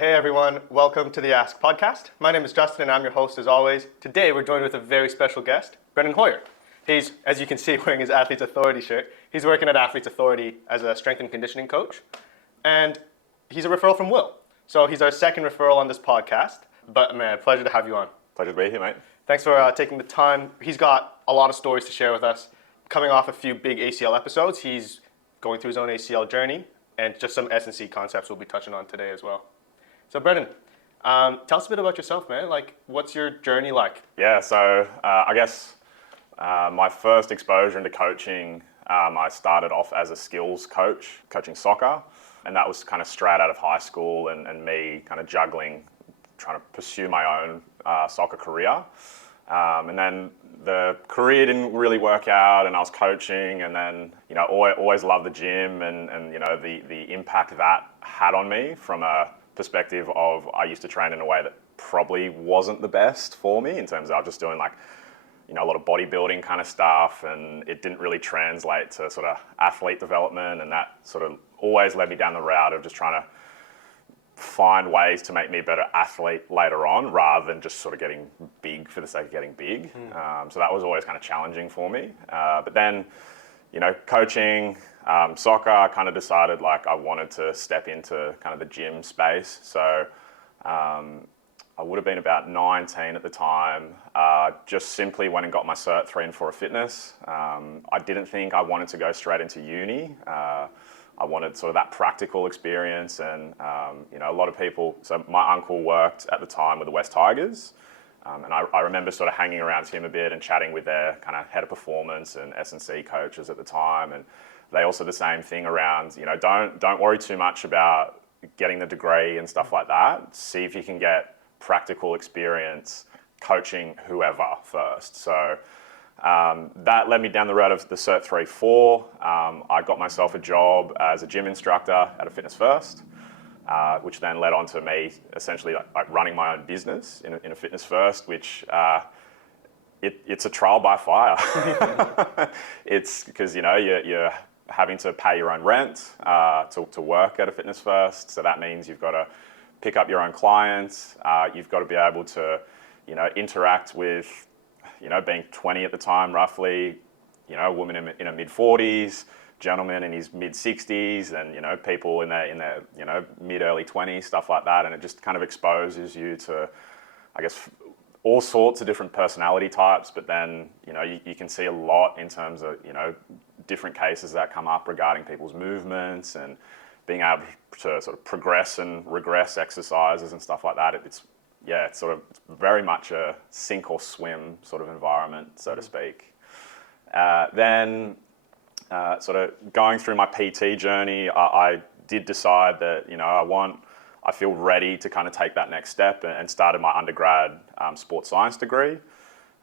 Hey everyone, welcome to the Ask podcast. My name is Justin and I'm your host as always. Today we're joined with a very special guest, Brendan Hoyer. He's, as you can see, wearing his Athletes Authority shirt. He's working at Athletes Authority as a strength and conditioning coach. And he's a referral from Will. So he's our second referral on this podcast. But man, pleasure to have you on. Pleasure to be here, mate. Thanks for taking the time. He's got a lot of stories to share with us. Coming off a few big ACL episodes, he's going through his own ACL journey and just some S&C concepts we'll be touching on today as well. So Brendan, tell us a bit about yourself, man. Like, what's your journey like? Yeah, so I guess my first exposure into coaching, I started off as a skills coach, coaching soccer. And that was kind of straight out of high school and me kind of juggling, trying to pursue my own soccer career. And then the career didn't really work out and I was coaching and then, you know, always loved the gym and you know, the impact that had on me from a perspective of I used to train in a way that probably wasn't the best for me in terms of I was just doing like, you know, a lot of bodybuilding kind of stuff and it didn't really translate to sort of athlete development, and that sort of always led me down the route of just trying to find ways to make me a better athlete later on rather than just sort of getting big for the sake of getting big. So that was always kind of challenging for me. But then, you know, coaching, soccer, I kind of decided like I wanted to step into kind of the gym space. So I would have been about 19 at the time, just simply went and got my Cert 3 and 4 of fitness. I didn't think I wanted to go straight into uni. I wanted sort of that practical experience and, you know, a lot of people, so my uncle worked at the time with the West Tigers. And I remember sort of hanging around him a bit and chatting with their kind of head of performance and S&C coaches at the time. And they also the same thing around, you know, don't worry too much about getting the degree and stuff like that. See if you can get practical experience coaching whoever first. So that led me down the road of the Cert 3-4. I got myself a job as a gym instructor at a Fitness First, which then led on to me essentially like running my own business in a Fitness First, which it's a trial by fire. It's because, you know, you're having to pay your own rent to work at a Fitness First. So that means you've got to pick up your own clients. You've got to be able to, you know, interact with, you know, being 20 at the time roughly, you know, a woman in her mid-40s, gentleman in his mid-60s, and, you know, people in their you know, mid-early 20s, stuff like that. And it just kind of exposes you to, I guess, all sorts of different personality types. But then, you know, you can see a lot in terms of, you know, different cases that come up regarding people's movements and being able to sort of progress and regress exercises and stuff like that. It's sort of very much a sink or swim sort of environment, so to speak. Then sort of going through my PT journey, I did decide that, you know, I feel ready to kind of take that next step and started my undergrad sports science degree.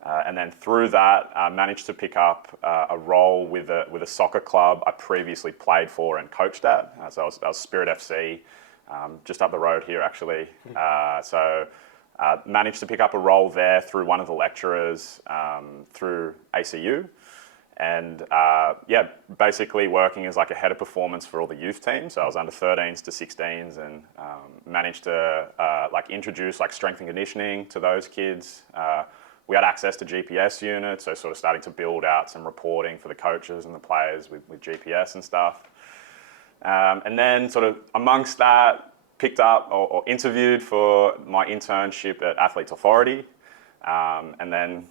And then through that, I managed to pick up a role with a soccer club I previously played for and coached at. So I was Spirit FC, just up the road here actually. So managed to pick up a role there through one of the lecturers through ACU. And basically working as like a head of performance for all the youth teams. So I was under 13s to 16s and managed to like introduce like strength and conditioning to those kids. We had access to GPS units, so sort of starting to build out some reporting for the coaches and the players with GPS and stuff. And then sort of amongst that, picked up or interviewed for my internship at Athletes Authority. And then,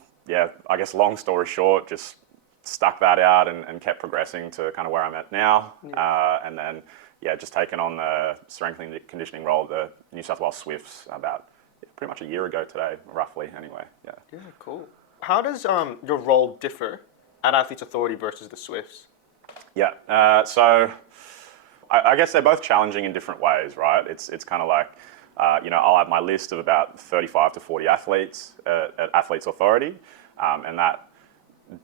I guess long story short, just stuck that out and kept progressing to kind of where I'm at now. And then, just taken on the strength and conditioning role at the New South Wales Swifts about pretty much a year ago today, roughly, anyway. Yeah, cool. How does your role differ at Athletes Authority versus the Swifts? So I guess they're both challenging in different ways, right? It's kind of like, you know, I'll have my list of about 35 to 40 athletes at Athletes Authority, and that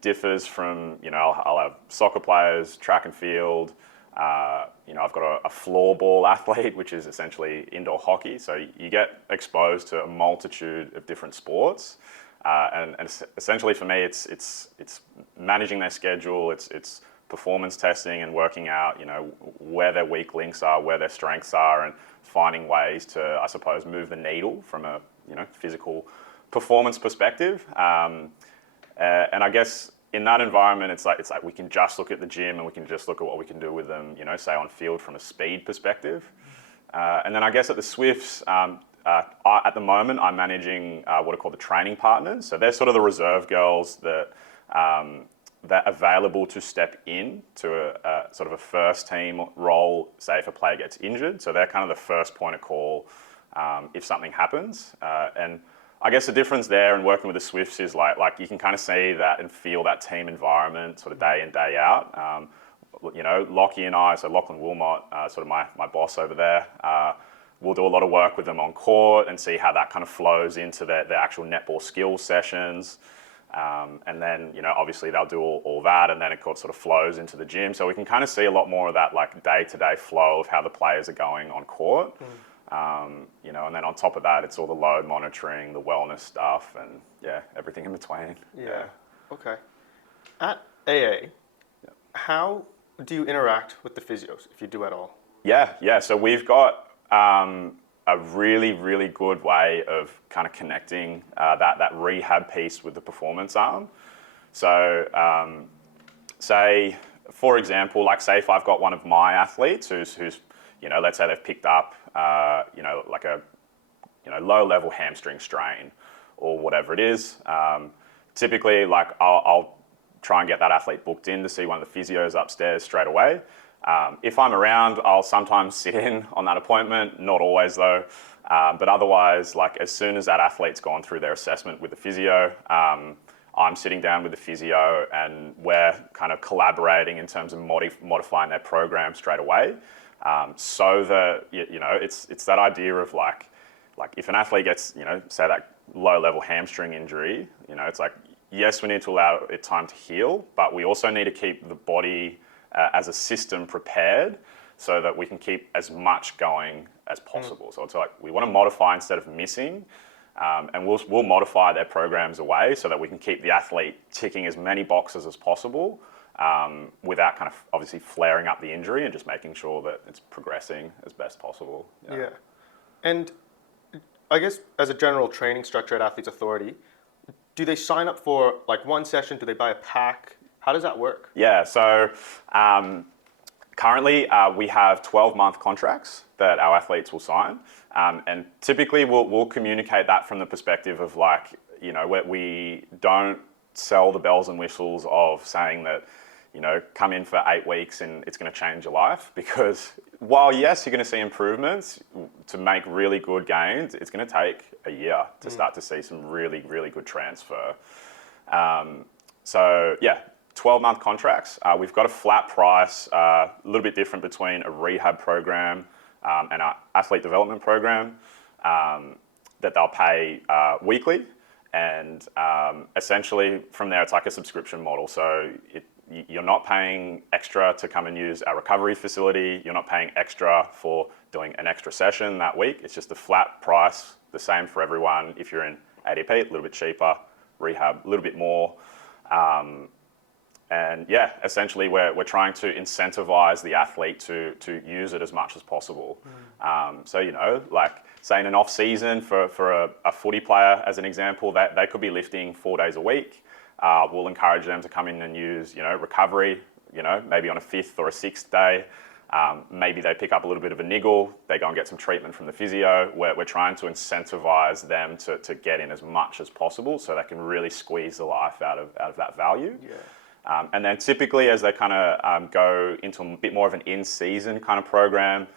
differs from, you know, I'll have soccer players, track and field, you know, I've got a floorball athlete, which is essentially indoor hockey. So you get exposed to a multitude of different sports. And essentially for me, it's managing their schedule, it's performance testing and working out, where their weak links are, where their strengths are, and finding ways to, I suppose, move the needle from a, physical performance perspective. And I guess in that environment, it's like we can just look at the gym and we can just look at what we can do with them, say on field from a speed perspective. And then I guess at the Swifts, at the moment, I'm managing what are called the training partners. So they're sort of the reserve girls that are available to step in to a sort of a first team role, say if a player gets injured. So they're kind of the first point of call if something happens. And I guess the difference there in working with the Swifts is like you can kind of see that and feel that team environment sort of day in, day out. Lockie and I, so Lachlan Wilmot, sort of my boss over there, we'll do a lot of work with them on court and see how that kind of flows into their actual netball skills sessions. And then, obviously they'll do all that, and then it sort of flows into the gym. So we can kind of see a lot more of that like day-to-day flow of how the players are going on court. And then on top of that, it's all the load monitoring, the wellness stuff, and everything in between. Yeah. Okay. At AA, how do you interact with the physios, if you do at all? Yeah. So we've got a really, really good way of kind of connecting that rehab piece with the performance arm. So say, for example, say if I've got one of my athletes who's let's say they've picked up, like a, low-level hamstring strain or whatever it is. Typically, I'll try and get that athlete booked in to see one of the physios upstairs straight away. If I'm around, I'll sometimes sit in on that appointment, not always though. But otherwise, as soon as that athlete's gone through their assessment with the physio, I'm sitting down with the physio and we're kind of collaborating in terms of modifying their program straight away. So that, it's that idea of like if an athlete gets, say that low-level hamstring injury, it's like, yes, we need to allow it time to heal, but we also need to keep the body as a system prepared so that we can keep as much going as possible. So it's like we want to modify instead of missing, and we'll modify their programs away so that we can keep the athlete ticking as many boxes as possible without kind of obviously flaring up the injury and just making sure that it's progressing as best possible. Yeah. And I guess as a general training structure at Athletes Authority, do they sign up for one session? Do they buy a pack? How does that work? Yeah, so currently we have 12-month contracts that our athletes will sign. And typically we'll communicate that from the perspective of we don't sell the bells and whistles of saying that, come in for 8 weeks and it's going to change your life. Because while, yes, you're going to see improvements, to make really good gains, it's going to take a year to start to see some really, really good transfer. So, 12-month contracts. We've got a flat price, a little bit different between a rehab program and our athlete development program that they'll pay weekly. And essentially from there, it's like a subscription model. So you're not paying extra to come and use our recovery facility. You're not paying extra for doing an extra session that week. It's just a flat price, the same for everyone. If you're in ADP, a little bit cheaper, rehab, a little bit more. And essentially we're trying to incentivize the athlete to use it as much as possible. So, say in an off season for a footy player, as an example, that they could be lifting 4 days a week. We'll encourage them to come in and use, recovery, maybe on a 5th or a 6th day. Maybe they pick up a little bit of a niggle, they go and get some treatment from the physio. We're trying to incentivize them to get in as much as possible so they can really squeeze the life out of that value. Yeah. And then typically as they kind of go into a bit more of an in-season kind of program,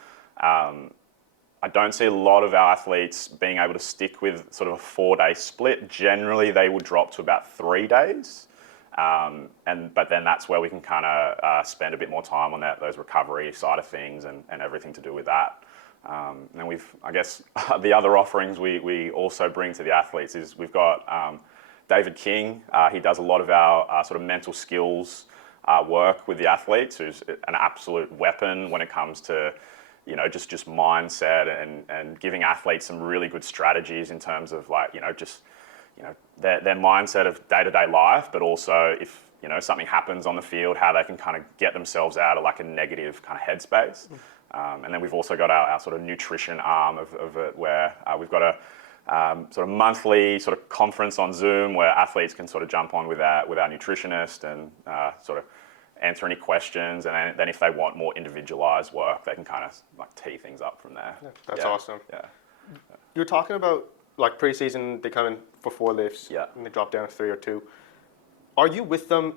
I don't see a lot of our athletes being able to stick with sort of a 4-day split. Generally, they would drop to about 3 days. But then that's where we can kind of spend a bit more time on those recovery side of things and everything to do with that. And then I guess the other offerings we also bring to the athletes is we've got David King. He does a lot of our sort of mental skills work with the athletes, who's an absolute weapon when it comes to just mindset and giving athletes some really good strategies in terms of their mindset of day-to-day life, but also if something happens on the field, how they can kind of get themselves out of like a negative kind of headspace. And then we've also got our sort of nutrition arm of it, where we've got a sort of monthly sort of conference on Zoom where athletes can sort of jump on with our nutritionist and sort of answer any questions. And then if they want more individualized work, they can kind of like tee things up from there. Yeah, that's awesome. Yeah. You're talking about like preseason, they come in for 4 lifts, Yeah. and they drop down to 3 or 2. Are you with them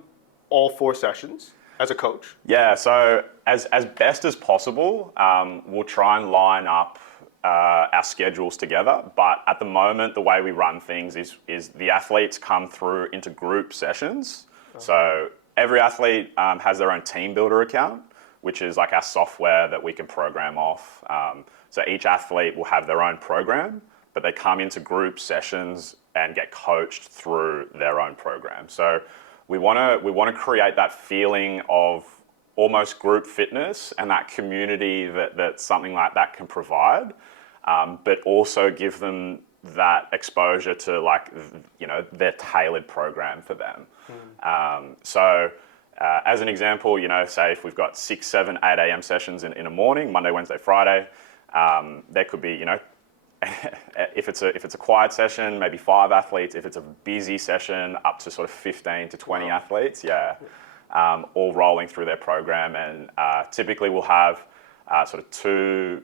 all 4 sessions as a coach? Yeah, so as best as possible, we'll try and line up our schedules together. But at the moment, the way we run things is the athletes come through into group sessions. So every athlete has their own team builder account, which is like our software that we can program off. So each athlete will have their own program, but they come into group sessions and get coached through their own program. So we want to create that feeling of almost group fitness and that community that something like that can provide, but also give them that exposure to like their tailored program for them. So as an example, say if we've got 6, 7, 8 a.m. sessions in a morning, Monday, Wednesday, Friday, there could be if it's a quiet session, maybe 5 athletes. If it's a busy session, up to sort of 15 to 20 athletes. Yeah, all rolling through their program, and typically we'll have sort of two,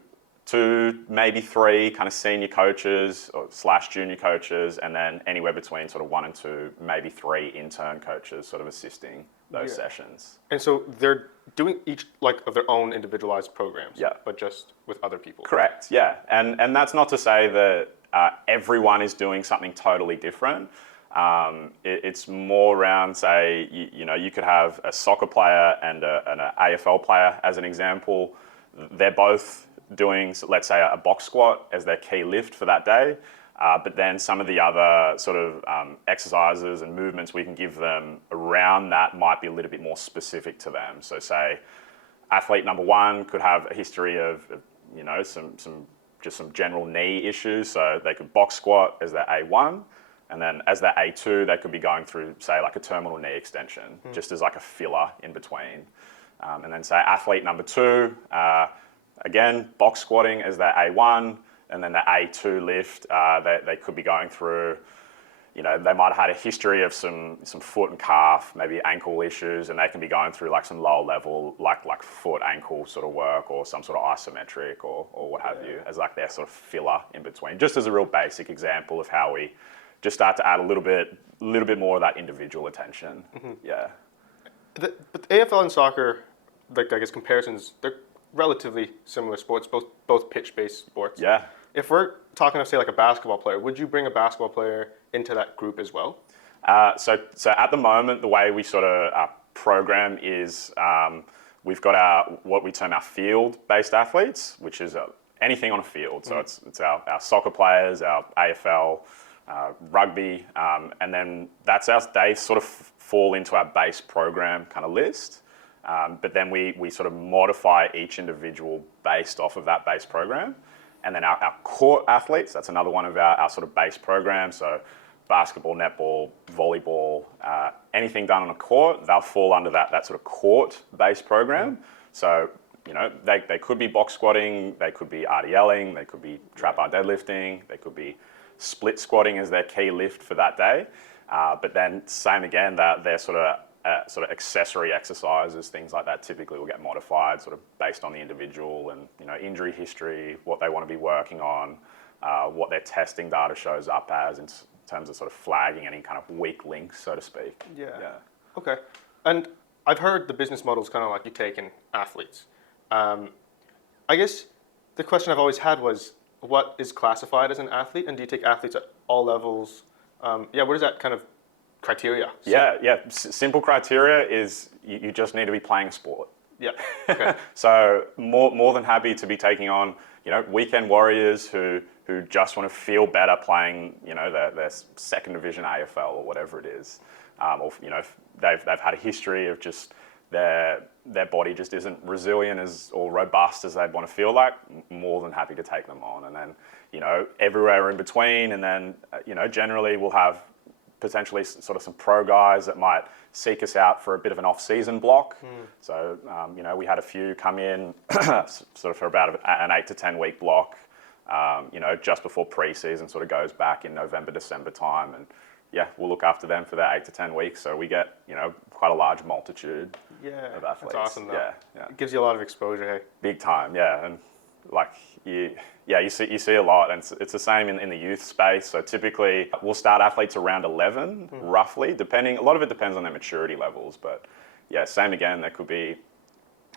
maybe 3 kind of senior coaches or / junior coaches, and then anywhere between sort of 1 and 2, maybe 3 intern coaches sort of assisting those sessions. And so they're doing each like of their own individualized programs, but just with other people. Correct. Yeah, and that's not to say that everyone is doing something totally different. It's more around, say, you could have a soccer player and an AFL player as an example. They're both doing, let's say, a box squat as their key lift for that day. But then some of the other sort of exercises and movements we can give them around that might be a little bit more specific to them. So say athlete number 1 could have a history of some general knee issues. So they could box squat as their A1. And then as their A2, they could be going through, say, like a terminal knee extension, just as like a filler in between. And then say athlete number 2, again, box squatting as their A1. And then the A2 lift, they could be going through, they might have had a history of some foot and calf, maybe ankle issues, and they can be going through like some low level, like foot, ankle sort of work, or some sort of isometric or what have you, as like their sort of filler in between. Just as a real basic example of how we just start to add a little bit more of that individual attention. Yeah. But the AFL and soccer, like I guess comparisons, they're relatively similar sports, both pitch-based sports. Yeah. If we're talking of, say, like a basketball player, would you bring a basketball player into that group as well? So at the moment, the way we sort of program is we've got what we term our field-based athletes, which is anything on a field. So it's our soccer players, our AFL, rugby, and then they sort of fall into our base program kind of list. But then we sort of modify each individual based off of that base program. And then our court athletes, that's another one of our sort of base programs. So basketball, netball, volleyball, anything done on a court, they'll fall under that sort of court-based program. So, they could be box squatting, they could be RDLing, they could be trap bar deadlifting, they could be split squatting as their key lift for that day. But then same again, that they're sort of accessory exercises, things like that, typically will get modified sort of based on the individual and injury history, what they want to be working on, what their testing data shows up as in terms of sort of flagging any kind of weak links, so to speak. Yeah. Okay. And I've heard the business model is kind of like you take in athletes. I guess the question I've always had was, what is classified as an athlete, and do you take athletes at all levels? What is that kind of criteria? Simple criteria is you just need to be playing a sport. Yeah. Okay. So more than happy to be taking on weekend warriors who just want to feel better playing their second division AFL or whatever it is, or if they've had a history of just their body just isn't resilient or robust as they'd want to feel like. More than happy to take them on, and then everywhere in between, and then generally we'll have potentially sort of some pro guys that might seek us out for a bit of an off-season block. So, we had a few come in sort of for about an 8 to 10 week block, just before pre-season sort of goes back in November, December time. And yeah, we'll look after them for that 8 to 10 weeks. So we get, quite a large multitude of athletes. That's awesome though. Yeah. It gives you a lot of exposure, hey? Big time, yeah. And like you see a lot, and it's the same in the youth space. So typically we'll start athletes around 11, roughly, a lot of it depends on their maturity levels. But yeah, same again, there could be,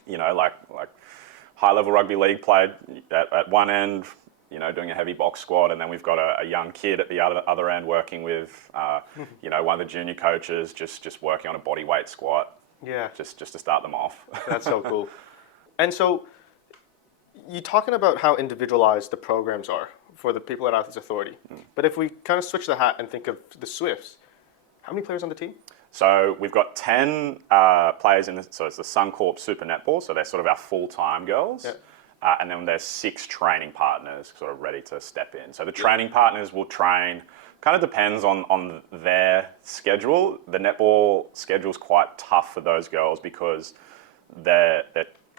like high level rugby league played at one end, doing a heavy box squat, and then we've got a young kid at the other end working with, one of the junior coaches, just working on a body weight squat. Yeah. Just to start them off. That's so cool. And so, you're talking about how individualized the programs are for the people at Athletes Authority. But if we kind of switch the hat and think of the Swifts, how many players on the team? So we've got 10 players so it's the Suncorp Super Netball, so they're sort of our full-time girls. Yeah. And then there's 6 training partners sort of ready to step in. So the training partners will train, kind of depends on their schedule. The netball schedule is quite tough for those girls because they're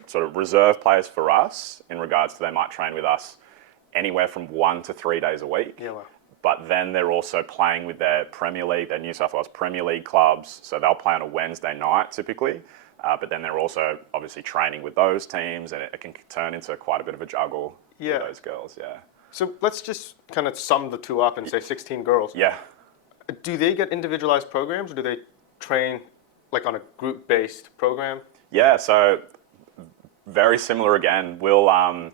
sort of reserve players for us in regards to they might train with us anywhere from 1 to 3 days a week. Yeah, wow. But then they're also playing with their Premier League, their New South Wales Premier League clubs. So they'll play on a Wednesday night typically. But then they're also obviously training with those teams, and it can turn into quite a bit of a juggle for those girls, yeah. So let's just kind of sum the two up and say 16 girls. Yeah. Do they get individualized programs, or do they train like on a group-based program? Yeah, so very similar again. We'll, I'll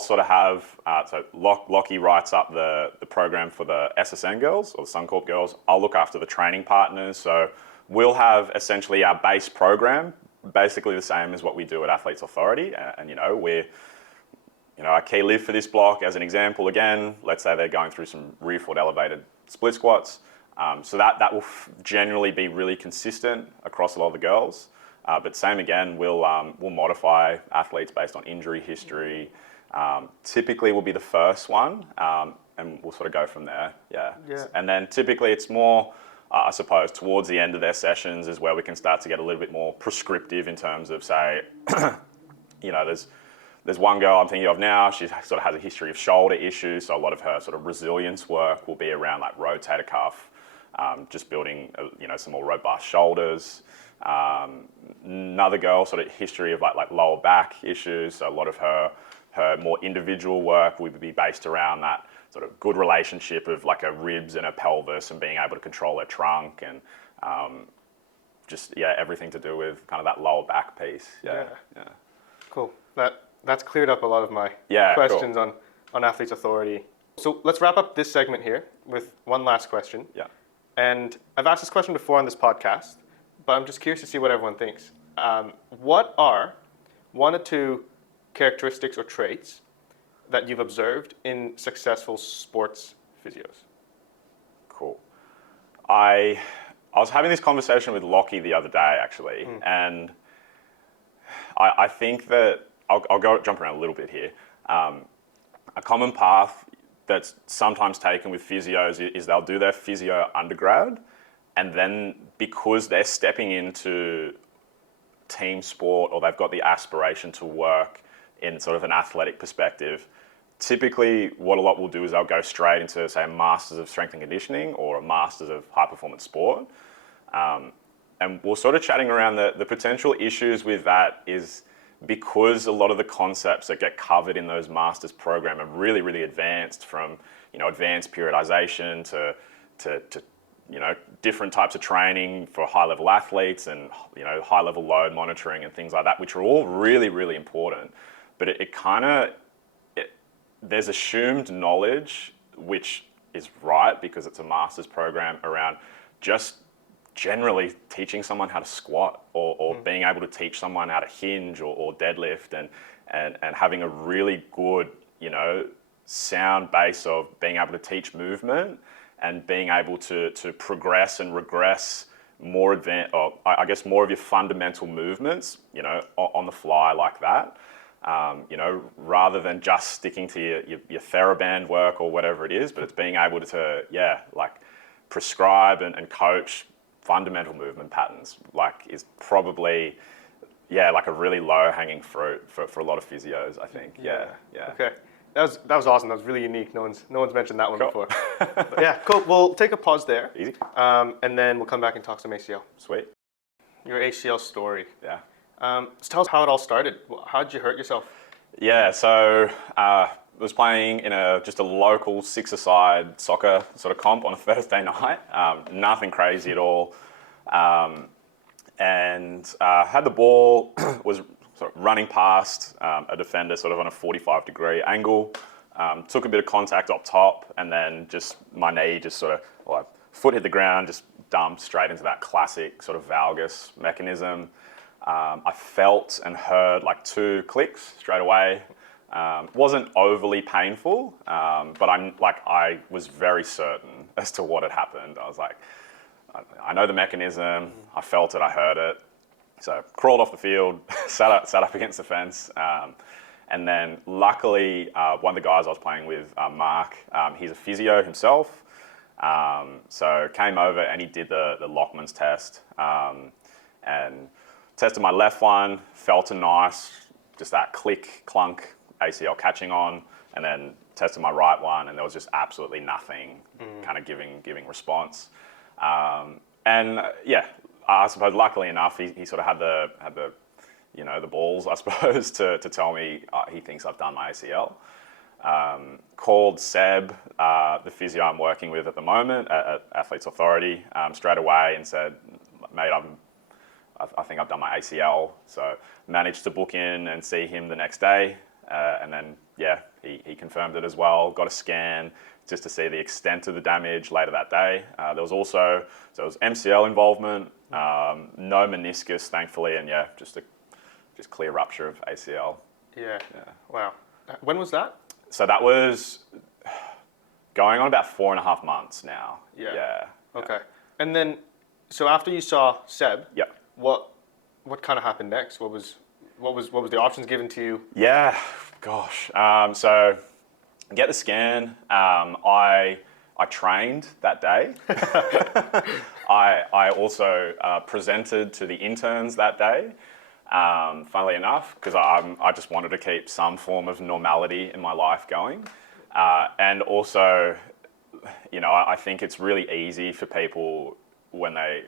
sort of have, so Lockie writes up the program for the SSN girls or the Suncorp girls. I'll look after the training partners. So we'll have essentially our base program, basically the same as what we do at Athletes Authority. And we're, our key lift for this block, as an example, again, let's say they're going through some rear foot elevated split squats. So that will generally be really consistent across a lot of the girls. But same again, we'll modify athletes based on injury history. Typically will be the first one, and we'll sort of go from there. Yeah. And then typically it's more, I suppose, towards the end of their sessions is where we can start to get a little bit more prescriptive in terms of, say, there's one girl I'm thinking of now. She sort of has a history of shoulder issues, so a lot of her sort of resilience work will be around like rotator cuff, just building some more robust shoulders. Another girl, sort of history of like lower back issues. So a lot of her more individual work would be based around that sort of good relationship of like her ribs and her pelvis and being able to control her trunk and everything to do with kind of that lower back piece. Yeah. Cool. That's cleared up a lot of my questions cool. on Athletes Authority. So let's wrap up this segment here with one last question. Yeah. And I've asked this question before on this podcast, but I'm just curious to see what everyone thinks. What are 1 or 2 characteristics or traits that you've observed in successful sports physios? Cool. I was having this conversation with Lockie the other day, actually, and I think that I'll jump around a little bit here. A common path that's sometimes taken with physios is they'll do their physio undergrad, and then because they're stepping into team sport or they've got the aspiration to work in sort of an athletic perspective, typically what a lot will do is they'll go straight into, say, a Masters of Strength and Conditioning or a Masters of High Performance Sport. And we're sort of chatting around the potential issues with that is because a lot of the concepts that get covered in those Masters program are really, really advanced, from advanced periodization to different types of training for high-level athletes and high-level load monitoring and things like that, which are all really, really important. But there's assumed knowledge, which is right because it's a master's program, around just generally teaching someone how to squat or being able to teach someone how to hinge or deadlift and having a really good, sound base of being able to teach movement and being able to progress and regress more advanced, or I guess more of your fundamental movements, on the fly like that. Rather than just sticking to your TheraBand work or whatever it is, but it's being able to, prescribe and coach fundamental movement patterns, like is probably, like a really low-hanging fruit for a lot of physios, I think. Yeah. Okay. That was awesome. That was really unique. No one's mentioned that one Cool. before. But yeah, cool. We'll take a pause there. Easy. And then we'll come back and talk some ACL. Sweet. Your ACL story. Yeah. So tell us how it all started. How did you hurt yourself? Yeah, so I was playing in just a local six-a-side soccer sort of comp on a Thursday night. Nothing crazy at all. And had the ball, was sort of running past a defender sort of on a 45-degree angle. Took a bit of contact up top, and then just my knee just sort of, foot hit the ground, just dumped straight into that classic sort of valgus mechanism. I felt and heard like 2 clicks straight away. Wasn't overly painful, but I was very certain as to what had happened. I was like, I know the mechanism. I felt it. I heard it. So crawled off the field, sat up against the fence, and then luckily one of the guys I was playing with, Mark, he's a physio himself. So came over and he did the Lockman's test, and tested my left one, felt a nice, just that click, clunk, ACL catching on, and then tested my right one, and there was just absolutely nothing kind of giving response. I suppose luckily enough, he sort of had the the balls, I suppose, to tell me he thinks I've done my ACL. Called Seb, the physio I'm working with at the moment at Athletes Authority, straight away and said, mate, I think I've done my ACL. So managed to book in and see him the next day. And then, he confirmed it as well. Got a scan just to see the extent of the damage later that day. There was MCL involvement, no meniscus, thankfully, and just clear rupture of ACL. Yeah. Wow. When was that? So that was going on about 4.5 months now. Yeah. Okay. And then, so after you saw Seb, Yep. What kind of happened next? What was the options given to you? Yeah, gosh. So get the scan. I trained that day. I also presented to the interns that day. Funnily enough, because I just wanted to keep some form of normality in my life going, and also, I think it's really easy for people when they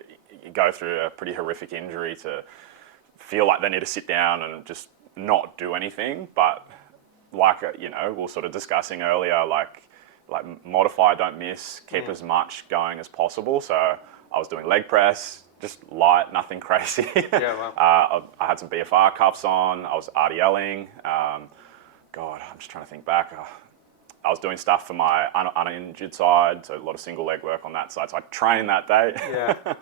go through a pretty horrific injury to feel like they need to sit down and just not do anything. But like we were sort of discussing earlier, like modify, don't miss, keep as much going as possible. So I was doing leg press, just light, nothing crazy. Yeah, wow. I had some BFR cuffs on. I was RDLing. God, I'm just trying to think back. I was doing stuff for my uninjured side, so a lot of single leg work on that side. So I trained that day. Yeah.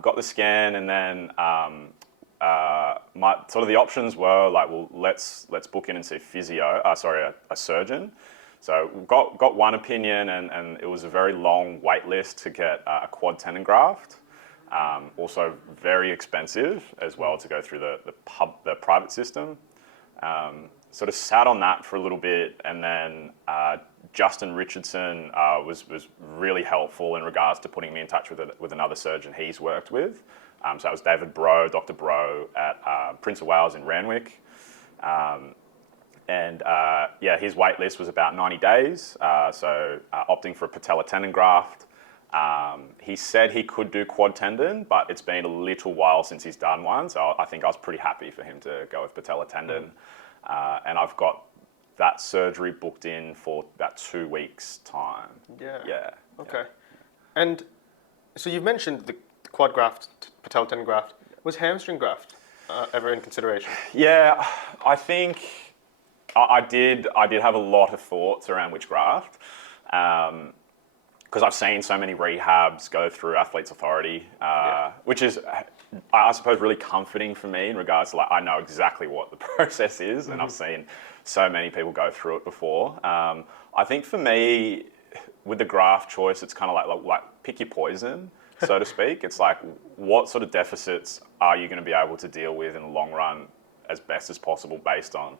Got the scan, and then my sort of the options were like, well, let's book in and see a surgeon. So got one opinion, and it was a very long wait list to get a quad tendon graft. Also very expensive as well to go through the private system. Sort of sat on that for a little bit, and then Justin Richardson was really helpful in regards to putting me in touch with another surgeon he's worked with. So that was David Dr. Bro at Prince of Wales in Randwick. His wait list was about 90 days, opting for a patella tendon graft. He said he could do quad tendon, but it's been a little while since he's done one, so I think I was pretty happy for him to go with patella tendon. And I've got that surgery booked in for about 2 weeks' time. Yeah. Okay. And so you've mentioned the quad graft, patella tendon graft. Was hamstring graft ever in consideration? Yeah, I think I did have a lot of thoughts around which graft. Because I've seen so many rehabs go through Athletes Authority, which is, I suppose, really comforting for me in regards to, like, I know exactly what the process is, and I've seen so many people go through it before. I think for me, with the graft choice, it's kind of like pick your poison, so to speak. It's like, what sort of deficits are you going to be able to deal with in the long run as best as possible based on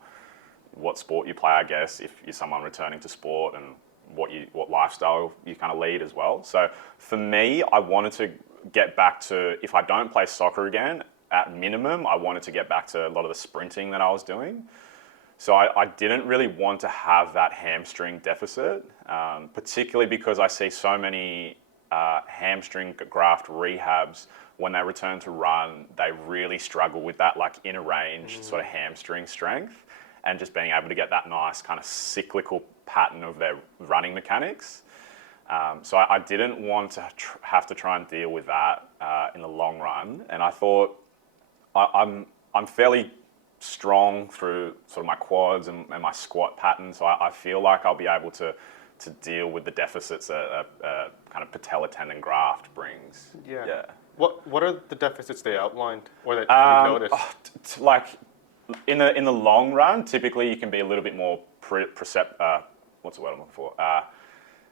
what sport you play, I guess, if you're someone returning to sport, and what lifestyle you kind of lead as well. So for me, I wanted to get back to, if I don't play soccer again, at minimum, I wanted to get back to a lot of the sprinting that I was doing. So I didn't really want to have that hamstring deficit, particularly because I see so many hamstring graft rehabs. When they return to run, they really struggle with that like inner range sort of hamstring strength, and just being able to get that nice kind of cyclical pattern of their running mechanics. So I didn't want to have to try and deal with that in the long run. And I thought I'm fairly strong through sort of my quads and my squat pattern, so I feel like I'll be able to deal with the deficits that a kind of patella tendon graft brings. Yeah. What are the deficits they outlined, or that you've noticed? Like in the long run, typically you can be a little bit more what's the word I'm looking for?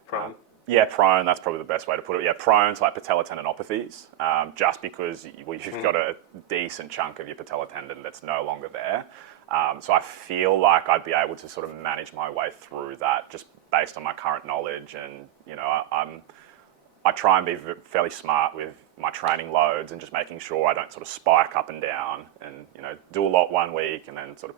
Prone. Yeah, prone, that's probably the best way to put it. Yeah, prone to like patella tendinopathies, just because you've got a decent chunk of your patella tendon that's no longer there. So I feel like I'd be able to sort of manage my way through that just based on my current knowledge. And, you know, I try and be fairly smart with my training loads and just making sure I don't sort of spike up and down and, you know, do a lot one week and then sort of,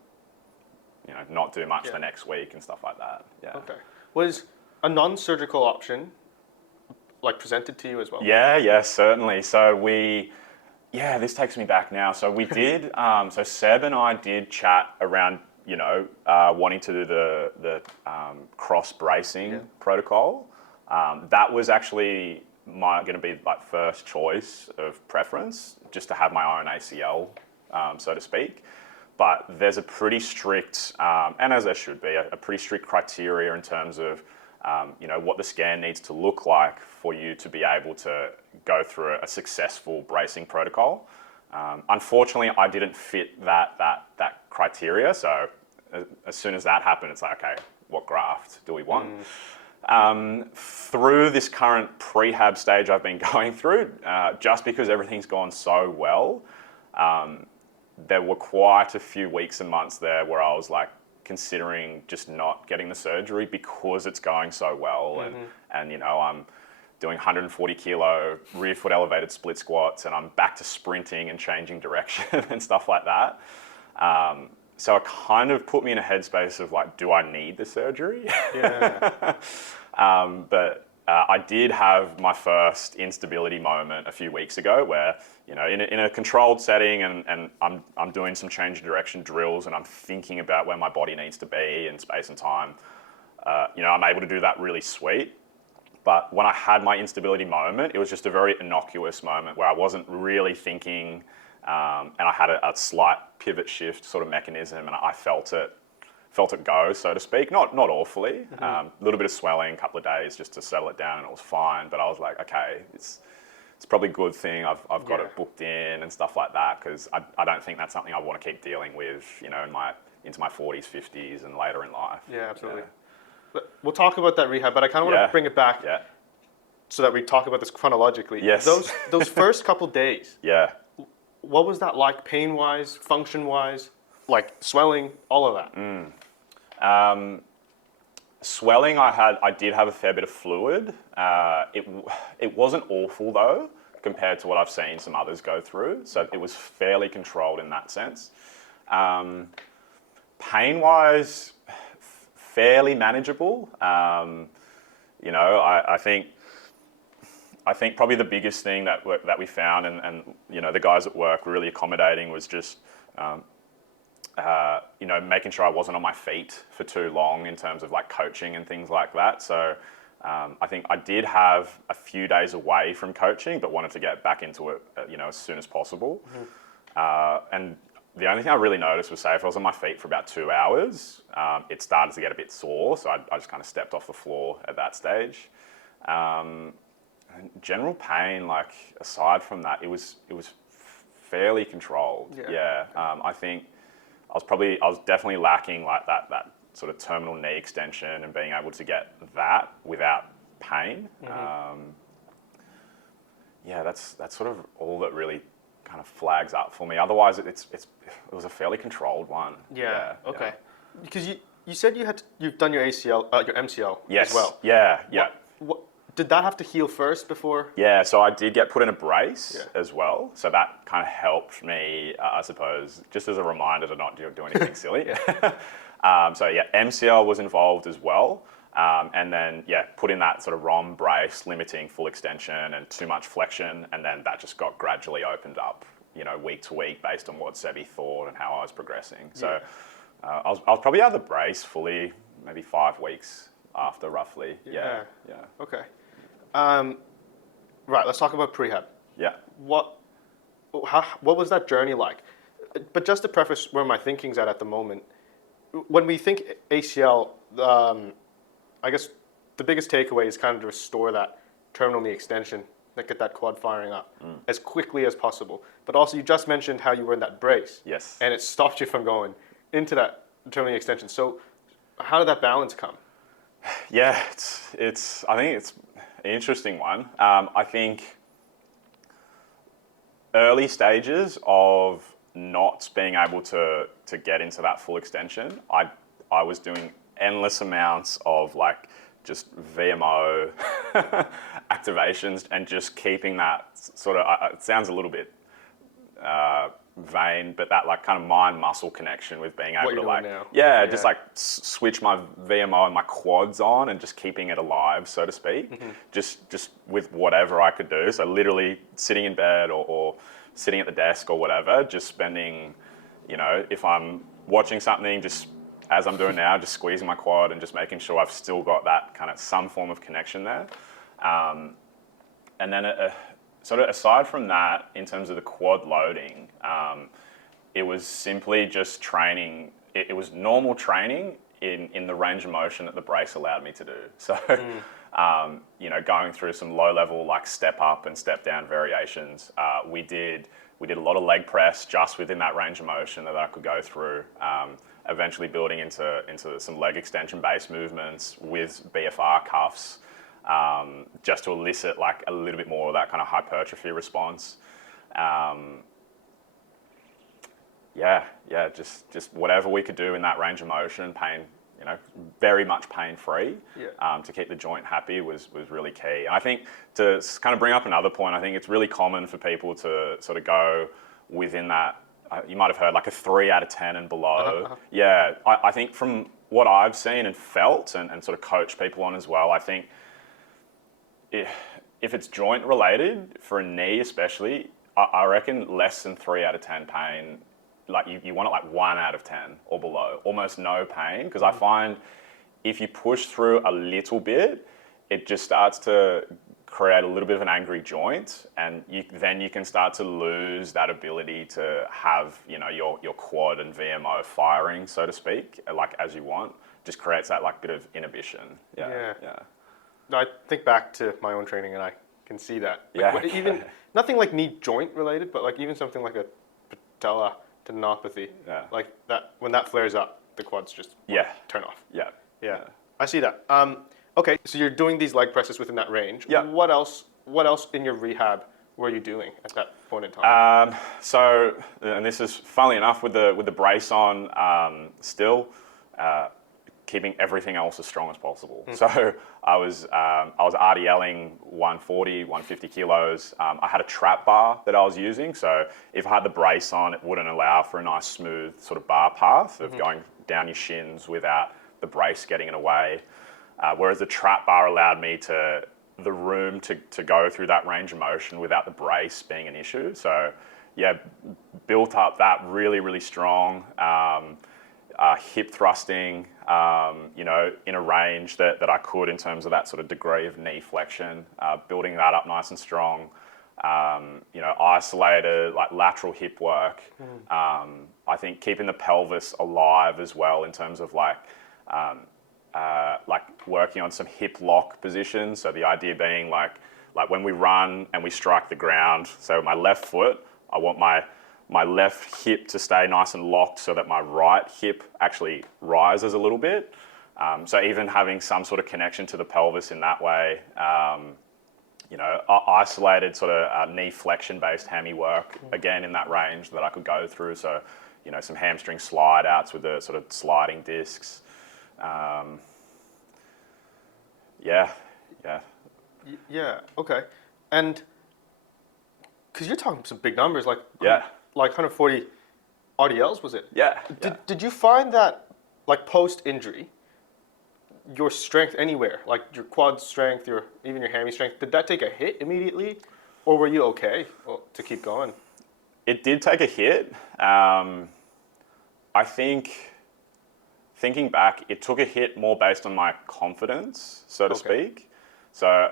you know, not do much the next week and stuff like that. Yeah. Okay. Was a non-surgical option like presented to you as well? Yeah, certainly. So this takes me back now. So we did, so Seb and I did chat around, you know, wanting to do the cross bracing protocol. That was actually going to be like first choice of preference, just to have my own ACL, so to speak. But there's a pretty strict, and as there should be, a pretty strict criteria in terms of you know, what the scan needs to look like for you to be able to go through a successful bracing protocol. Unfortunately, I didn't fit that criteria. So as soon as that happened, it's like, okay, what graft do we want? Through this current prehab stage I've been going through, just because everything's gone so well, there were quite a few weeks and months there where I was like, considering just not getting the surgery because it's going so well. And you know, I'm doing 140 kilo rear foot elevated split squats, and I'm back to sprinting and changing direction and stuff like that. So it kind of put me in a headspace of like, do I need the surgery? But I did have my first instability moment a few weeks ago where, you know, in a controlled setting, and I'm doing some change of direction drills, and I'm thinking about where my body needs to be in space and time. You know, I'm able to do that really sweet. But when I had my instability moment, it was just a very innocuous moment where I wasn't really thinking, and I had a slight pivot shift sort of mechanism, and I felt it go, so to speak. Not awfully. A little bit of swelling, a couple of days just to settle it down, and it was fine. But I was like, okay, it's probably a good thing I've got it booked in and stuff like that, because I don't think that's something I want to keep dealing with, you know, into my 40s, 50s, and later in life. Yeah, absolutely. But we'll talk about that rehab, but I kind of want to bring it back so that we talk about this chronologically. Yes. Those first couple days. Yeah. What was that like, pain-wise, function-wise, like swelling, all of that? Swelling, I did have a fair bit of fluid. It wasn't awful though, compared to what I've seen some others go through. So it was fairly controlled in that sense. Pain-wise, fairly manageable. You know, I think probably the biggest thing that we found, and you know, the guys at work were really accommodating, was just you know, making sure I wasn't on my feet for too long in terms of like coaching and things like that. So I think I did have a few days away from coaching, but wanted to get back into it, you know, as soon as possible. And the only thing I really noticed was, say, if I was on my feet for about 2 hours, it started to get a bit sore. So I just kind of stepped off the floor at that stage. General pain, like aside from that, it was fairly controlled. I think I was definitely lacking like that sort of terminal knee extension and being able to get that without pain. That's sort of all that really kind of flags up for me. Otherwise, it was a fairly controlled one. Okay. Because you said you've done your ACL, your MCL Yes. as well. Yeah. Yeah. What did that have to heal first before? Yeah, so I did get put in a brace Yeah. as well. So that kind of helped me, I suppose, just as a reminder to not do anything silly. So yeah, MCL was involved as well. And then, yeah, put in that sort of ROM brace, limiting full extension and too much flexion. And then that just got gradually opened up, week to week based on what Sebi thought and how I was progressing. So I was probably out of the brace fully maybe 5 weeks after roughly. Yeah. Okay. Right, let's talk about prehab. Yeah. What was that journey like? But just to preface where my thinking's at the moment, when we think ACL, I guess the biggest takeaway is kind of to restore that terminal knee extension, like get that quad firing up as quickly as possible. But also, you just mentioned how you were in that brace. Yes. And it stopped you from going into that terminal knee extension. So how did that balance come? Yeah, I think it's an interesting one. I think early stages of not being able to get into that full extension, I was doing endless amounts of like just VMO activations and just keeping that sort of, it sounds a little bit vain, but that like kind of mind muscle connection with being able to like, just like switch my VMO and my quads on and just keeping it alive, so to speak, just with whatever I could do. So literally sitting in bed or sitting at the desk or whatever, just spending, if I'm watching something, just as I'm doing now, just squeezing my quad and just making sure I've still got that kind of some form of connection there. And then sort of aside from that, in terms of the quad loading, it was simply just training. It was normal training in the range of motion that the brace allowed me to do. So, going through some low level like step up and step down variations. We did a lot of leg press just within that range of motion that I could go through. Eventually building into some leg extension based movements with BFR cuffs. Just to elicit like a little bit more of that kind of hypertrophy response. Just whatever we could do in that range of motion, pain, very much pain free. To keep the joint happy was really key. And I think to kind of bring up another point, I think it's really common for people to sort of go within that. You might have heard like a 3 out of 10 and below. Yeah, I think from what I've seen and felt and sort of coached people on as well, I think if it's joint related, for a knee especially, I reckon less than 3 out of 10 pain, like you want it like 1 out of 10 or below, almost no pain. Because I find if you push through a little bit, it just starts to create a little bit of an angry joint, and then you can start to lose that ability to have your quad and VMO firing, so to speak, like as you want. Just creates that like bit of inhibition. Yeah. I think back to my own training, and I can see that. Even nothing like knee joint related, but like even something like a patella tendinopathy. Like that, when that flares up, the quads just turn off. Yeah. I see that. Okay, so you're doing these leg presses within that range. Yeah. What else in your rehab were you doing at that point in time? So, and this is funnily enough with the brace on, still keeping everything else as strong as possible. So I was RDLing 140, 150 kilos. I had a trap bar that I was using. So if I had the brace on, it wouldn't allow for a nice smooth sort of bar path of going down your shins without the brace getting in the way. Whereas the trap bar allowed me the room to go through that range of motion without the brace being an issue. So yeah, built up that really, really strong hip thrusting, in a range that I could in terms of that sort of degree of knee flexion, building that up nice and strong, isolated like lateral hip work. I think keeping the pelvis alive as well in terms of like working on some hip lock positions. So the idea being like when we run and we strike the ground, so my left foot, I want my left hip to stay nice and locked so that my right hip actually rises a little bit. So even having some sort of connection to the pelvis in that way, isolated sort of knee flexion based hammy work, again in that range that I could go through. So, some hamstring slide outs with the sort of sliding discs. Um, yeah, yeah, Yeah. Okay. And because you're talking some big numbers, yeah, like 140 RDLs, was it? yeah, yeah. Did you find that, like post injury, your strength anywhere, like your quad strength, even your hammy strength, did that take a hit immediately, or were you okay to keep going? It did take a hit. I think, thinking back, it took a hit more based on my confidence, so to Okay. speak. So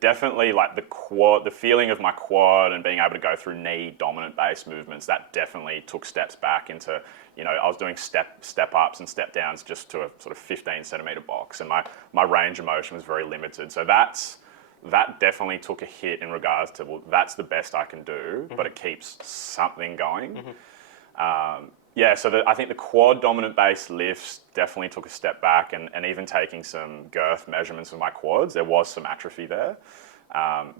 definitely like the quad, the feeling of my quad and being able to go through knee dominant base movements, that definitely took steps back into, I was doing step ups and step downs just to a sort of 15 centimeter box, and my range of motion was very limited. So that definitely took a hit in regards to, well, that's the best I can do, but it keeps something going. Yeah, so I think the quad dominant base lifts definitely took a step back, and even taking some girth measurements of my quads, there was some atrophy there.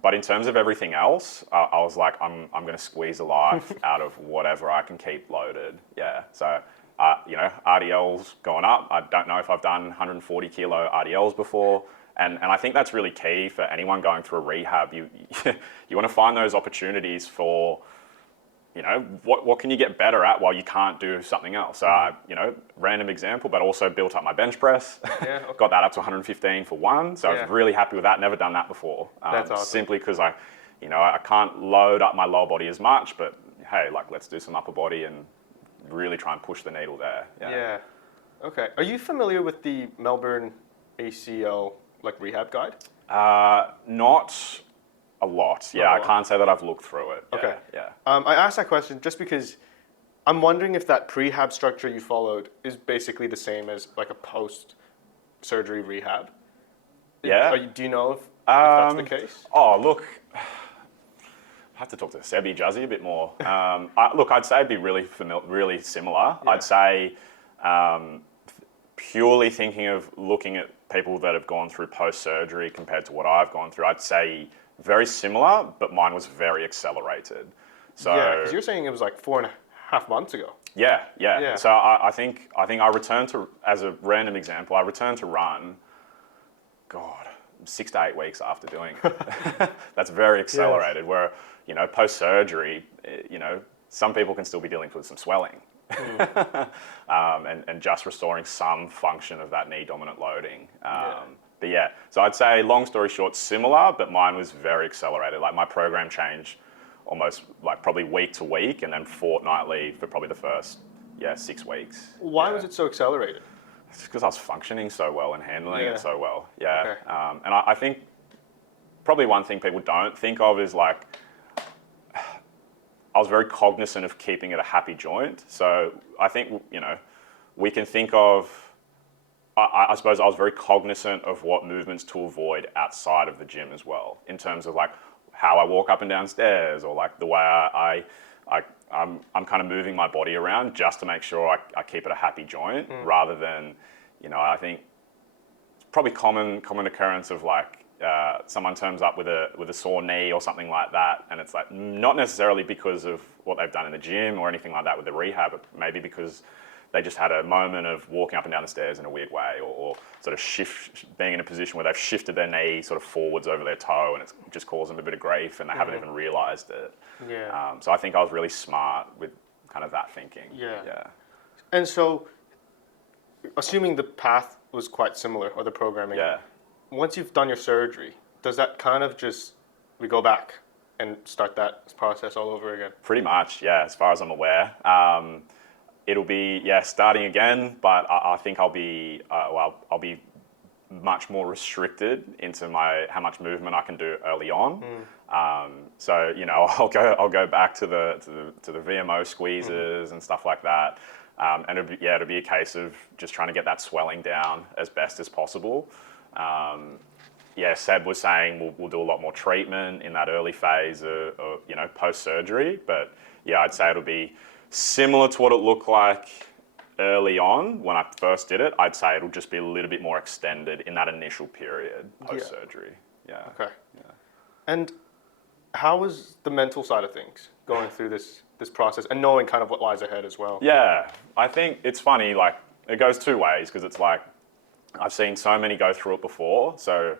But in terms of everything else, I was like, I'm going to squeeze a life out of whatever I can keep loaded. Yeah, so RDLs going up. I don't know if I've done 140 kilo RDLs before. And I think that's really key for anyone going through a rehab. You want to find those opportunities for, what can you get better at while you can't do something else? So, random example, but also built up my bench press. Yeah, okay. Got that up to 115 for one. So I Yeah. was really happy with that. Never done that before. That's awesome. Simply because I can't load up my lower body as much, but hey, let's do some upper body and really try and push the needle there. Yeah. Okay. Are you familiar with the Melbourne ACL rehab guide? Not a lot. Yeah, Not a I lot. can't say that I've looked through it. Okay. Yeah. I asked that question just because I'm wondering if that prehab structure you followed is basically the same as like a post-surgery rehab. Yeah. Do you know if that's the case? Oh, look, I have to talk to Sebi Juzzy a bit more. I'd say it'd be really similar. Yeah. I'd say purely thinking of looking at people that have gone through post-surgery compared to what I've gone through, I'd say very similar, but mine was very accelerated. So Yeah, because you're saying it was like 4.5 months ago. yeah. Yeah. So I think I returned to, as a random example, I returned to run, God, 6 to 8 weeks after doing it. That's very accelerated. Where, post-surgery, some people can still be dealing with some swelling. And just restoring some function of that knee dominant loading. But yeah, so I'd say, long story short, similar, but mine was very accelerated. Like my program changed almost like probably week to week, and then fortnightly for probably the first 6 weeks. Why was it so accelerated? It's because I was functioning so well and handling Yeah. it so well. Yeah. Okay. And I think probably one thing people don't think of is like, I was very cognizant of keeping it a happy joint. So I think, we can think of, I suppose I was very cognizant of what movements to avoid outside of the gym as well, in terms of like how I walk up and down stairs, or like the way I'm kind of moving my body around just to make sure I keep it a happy joint, rather than, I think it's probably common occurrence of like, someone turns up with a sore knee or something like that, and it's like not necessarily because of what they've done in the gym or anything like that with the rehab, but maybe because they just had a moment of walking up and down the stairs in a weird way, or sort of being in a position where they've shifted their knee sort of forwards over their toe, and it's just caused them a bit of grief, and they haven't even realised it. Yeah. So I think I was really smart with kind of that thinking. Yeah. And so, assuming the path was quite similar, or the programming, Yeah. once you've done your surgery, does that kind of we go back and start that process all over again? Pretty much, yeah, as far as I'm aware. It'll be, starting again, but I think I'll be much more restricted into how much movement I can do early on. So I'll go back to the VMO squeezes and stuff like that, and it'll be a case of just trying to get that swelling down as best as possible. Seb was saying we'll do a lot more treatment in that early phase of post surgery, but I'd say it'll be similar to what it looked like early on when I first did it. I'd say it'll just be a little bit more extended in that initial period post-surgery. Yeah. Okay. Yeah. And how was the mental side of things going through this process and knowing kind of what lies ahead as well? Yeah, I think it's funny, like it goes two ways, because it's like I've seen so many go through it before, so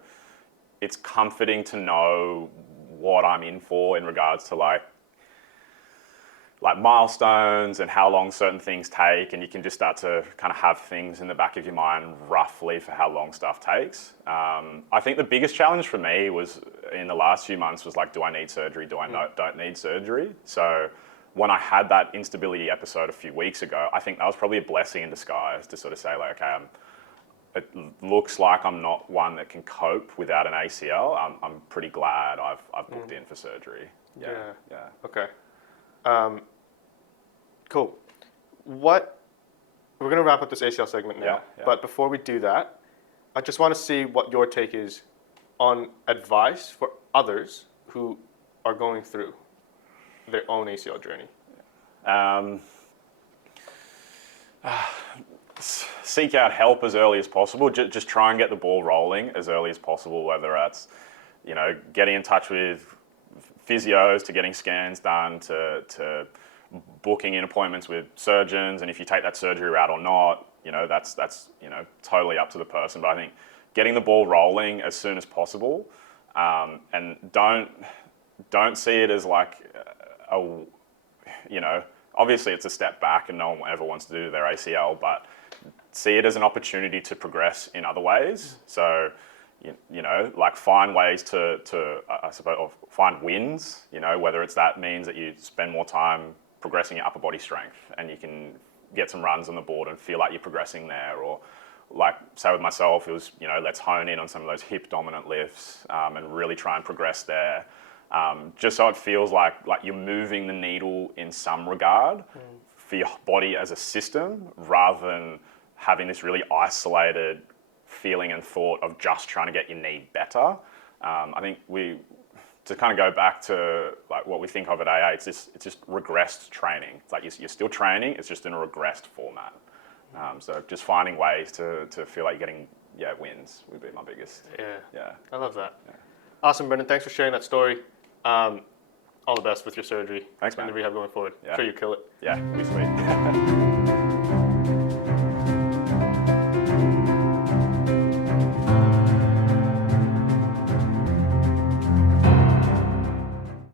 it's comforting to know what I'm in for in regards to like milestones and how long certain things take, and you can just start to kind of have things in the back of your mind roughly for how long stuff takes. I think the biggest challenge for me was in the last few months was like, do I need surgery? Do I don't need surgery? So when I had that instability episode a few weeks ago, I think that was probably a blessing in disguise to sort of say like, okay, it looks like I'm not one that can cope without an ACL. I'm pretty glad I've booked in for surgery. Yeah. Okay. Cool. We're going to wrap up this ACL segment now. Yeah. But before we do that, I just want to see what your take is on advice for others who are going through their own ACL journey. Seek out help as early as possible. Just try and get the ball rolling as early as possible, whether that's, getting in touch with physios, to getting scans done, to booking in appointments with surgeons, and if you take that surgery route or not, that's totally up to the person. But I think getting the ball rolling as soon as possible, and don't see it as like obviously it's a step back, and no one ever wants to do their ACL, but see it as an opportunity to progress in other ways. So like find ways to I suppose, or find wins, whether it's that means that you spend more time progressing your upper body strength and you can get some runs on the board and feel like you're progressing there, or like say with myself, it was, let's hone in on some of those hip dominant lifts and really try and progress there. Just so it feels like you're moving the needle in some regard for your body as a system, rather than having this really isolated feeling and thought of just trying to get your knee better. I think to kind of go back to like what we think of at AA, it's just regressed training. It's like you're still training, it's just in a regressed format. So just finding ways to feel like you're getting wins would be my biggest. Yeah. I love that. Yeah. Awesome, Brendan. Thanks for sharing that story. All the best with your surgery. Thanks, man. And the rehab going forward. Yeah. Sure you kill it. Yeah, it'll be sweet.